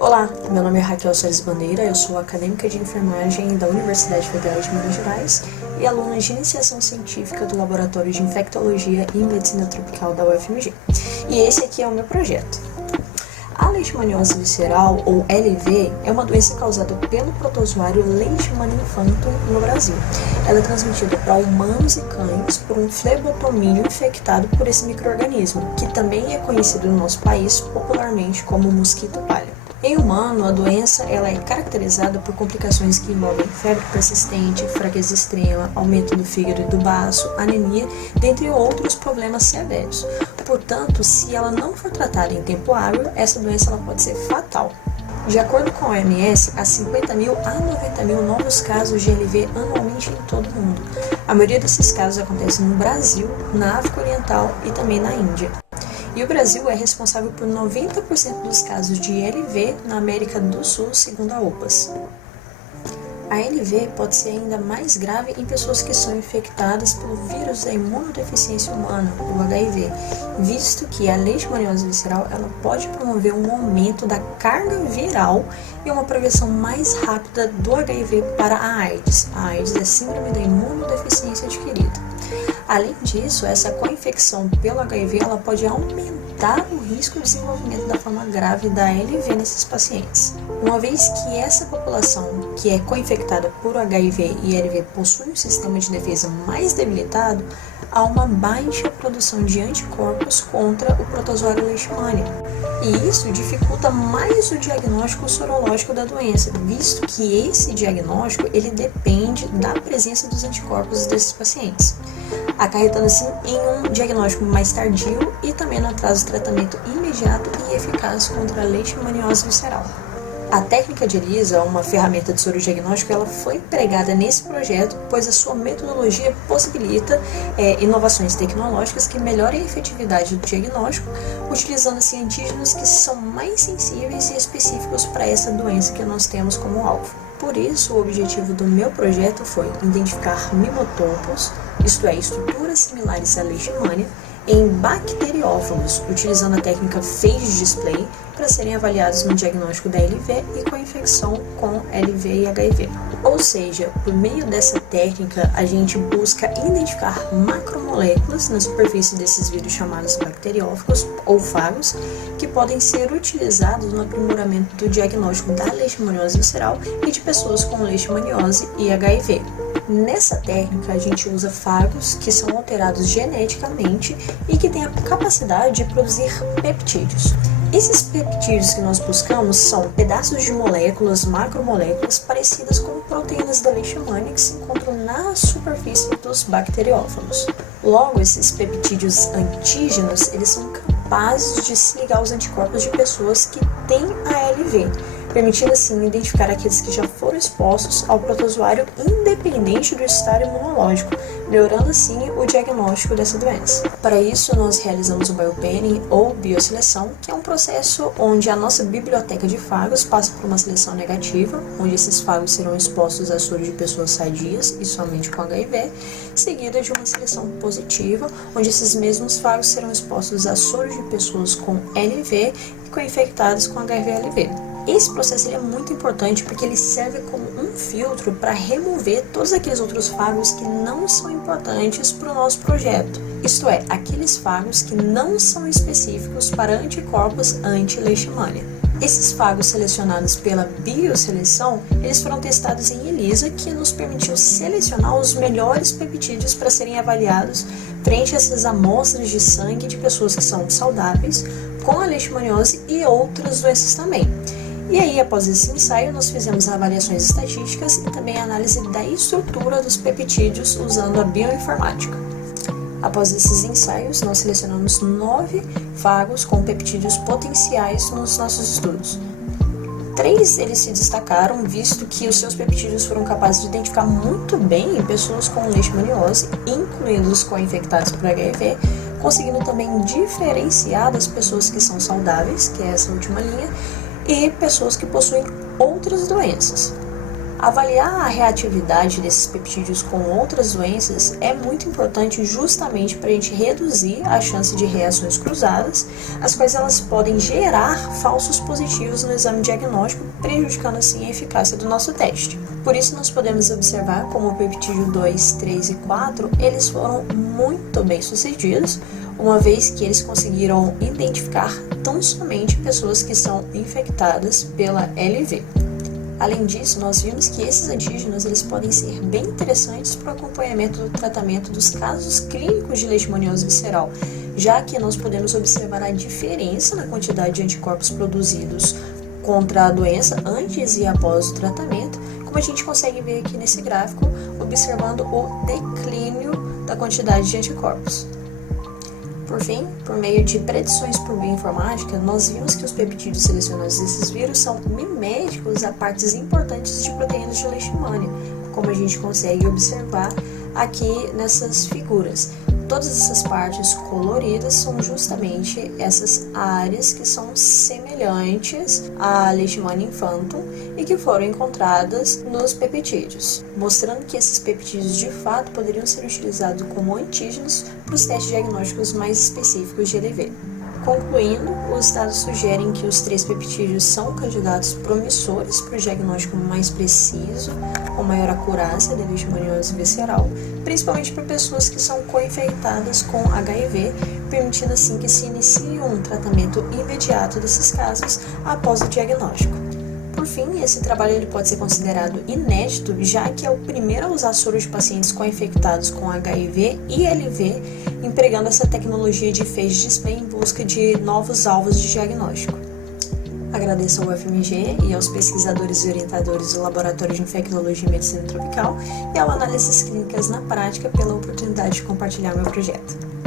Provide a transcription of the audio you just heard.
Olá, meu nome é Raquel Salles Bandeira, eu sou acadêmica de enfermagem da Universidade Federal de Minas Gerais e aluna de iniciação científica do Laboratório de Infectologia e Medicina Tropical da UFMG. E esse aqui é o meu projeto. A leishmaniose visceral, ou LV, é uma doença causada pelo protozoário Leishmania infantum no Brasil. Ela é transmitida para humanos e cães por um flebotomínio infectado por esse micro-organismo, que também é conhecido no nosso país popularmente como mosquito palha. Em humano, a doença ela é caracterizada por complicações que envolvem febre persistente, fraqueza extrema, aumento do fígado e do baço, anemia, dentre outros problemas severos. Portanto, se ela não for tratada em tempo hábil, essa doença ela pode ser fatal. De acordo com a OMS, há 50 mil a 90 mil novos casos de LV anualmente em todo o mundo. A maioria desses casos acontece no Brasil, na África Oriental e também na Índia. E o Brasil é responsável por 90% dos casos de LV na América do Sul, segundo a OPAS. A LV pode ser ainda mais grave em pessoas que são infectadas pelo vírus da imunodeficiência humana, o HIV, visto que a leishmaniose visceral ela pode promover um aumento da carga viral e uma progressão mais rápida do HIV para a AIDS. A AIDS é a síndrome da imunodeficiência adquirida. Além disso, essa co-infecção pelo HIV ela pode aumentar o risco de desenvolvimento da forma grave da LV nesses pacientes. Uma vez que essa população que é co-infectada por HIV e LV possui um sistema de defesa mais debilitado, há uma baixa produção de anticorpos contra o protozoário Leishmania. E isso dificulta mais o diagnóstico sorológico da doença, visto que esse diagnóstico ele depende da presença dos anticorpos desses pacientes, acarretando assim em um diagnóstico mais tardio e também no atraso do tratamento imediato e eficaz contra a leishmaniose visceral. A técnica de ELISA, uma ferramenta de sorodiagnóstico, ela foi empregada nesse projeto, pois a sua metodologia possibilita inovações tecnológicas que melhorem a efetividade do diagnóstico, utilizando assim antígenos que são mais sensíveis e específicos para essa doença que nós temos como alvo. Por isso, o objetivo do meu projeto foi identificar mimotopos, isto é, estruturas similares à leishmania, em bacteriófagos, utilizando a técnica phage display para serem avaliados no diagnóstico da LV e com a infecção com LV e HIV. Ou seja, por meio dessa técnica, a gente busca identificar macromoléculas na superfície desses vírus chamados bacteriófagos ou fagos, que podem ser utilizados no aprimoramento do diagnóstico da leishmaniose visceral e de pessoas com leishmaniose e HIV. Nessa técnica, a gente usa fagos que são alterados geneticamente e que têm a capacidade de produzir peptídeos. Esses peptídeos que nós buscamos são pedaços de moléculas, macromoléculas, parecidas com proteínas da leishmania que se encontram na superfície dos bacteriófagos. Logo, esses peptídeos antígenos, eles são capazes de se ligar aos anticorpos de pessoas que têm a LV, permitindo assim identificar aqueles que já foram expostos ao protozoário independente do estado imunológico, melhorando assim o diagnóstico dessa doença. Para isso, nós realizamos o biopanning ou bioseleção, que é um processo onde a nossa biblioteca de fagos passa por uma seleção negativa, onde esses fagos serão expostos a soro de pessoas sadias e somente com HIV, seguida de uma seleção positiva, onde esses mesmos fagos serão expostos a soro de pessoas com LV e co-infectados com HIV-LV. Esse processo é muito importante porque ele serve como um filtro para remover todos aqueles outros fagos que não são importantes para o nosso projeto. Isto é, aqueles fagos que não são específicos para anticorpos anti-leishmania. Esses fagos selecionados pela bioseleção, eles foram testados em ELISA, que nos permitiu selecionar os melhores peptídeos para serem avaliados frente a essas amostras de sangue de pessoas que são saudáveis, com a leishmaniose e outras doenças também. E aí, após esse ensaio, nós fizemos avaliações estatísticas e também a análise da estrutura dos peptídeos usando a bioinformática. Após esses ensaios, nós selecionamos 9 fagos com peptídeos potenciais nos nossos estudos. 3 eles se destacaram, visto que os seus peptídeos foram capazes de identificar muito bem em pessoas com leishmaniose, incluindo os co-infectados por HIV, conseguindo também diferenciar das pessoas que são saudáveis, que é essa última linha, e pessoas que possuem outras doenças. Avaliar a reatividade desses peptídeos com outras doenças é muito importante justamente para a gente reduzir a chance de reações cruzadas, as quais elas podem gerar falsos positivos no exame diagnóstico, prejudicando assim a eficácia do nosso teste. Por isso nós podemos observar como o peptídeo 2, 3 e 4, eles foram muito bem sucedidos, uma vez que eles conseguiram identificar tão somente pessoas que são infectadas pela LV. Além disso, nós vimos que esses antígenos eles podem ser bem interessantes para o acompanhamento do tratamento dos casos clínicos de leishmaniose visceral, já que nós podemos observar a diferença na quantidade de anticorpos produzidos contra a doença antes e após o tratamento, como a gente consegue ver aqui nesse gráfico, observando o declínio da quantidade de anticorpos. Por fim, por meio de predições por bioinformática, nós vimos que os peptídeos selecionados desses vírus são miméticos a partes importantes de proteínas de leishmania, como a gente consegue observar aqui nessas figuras. Todas essas partes coloridas são justamente essas áreas que são semelhantes à Leishmania infantum e que foram encontradas nos peptídeos, mostrando que esses peptídeos de fato poderiam ser utilizados como antígenos para os testes diagnósticos mais específicos de LV. Concluindo, os dados sugerem que os 3 peptídeos são candidatos promissores para o diagnóstico mais preciso, com maior acurácia da leishmaniose visceral, principalmente para pessoas que são co-infectadas com HIV, permitindo assim que se inicie um tratamento imediato desses casos após o diagnóstico. Por fim, esse trabalho ele pode ser considerado inédito, já que é o primeiro a usar soro de pacientes co-infectados com HIV e LV, empregando essa tecnologia de phage display em busca de novos alvos de diagnóstico. Agradeço ao UFMG e aos pesquisadores e orientadores do Laboratório de Infectologia e Medicina Tropical e ao Análises Clínicas na Prática pela oportunidade de compartilhar meu projeto.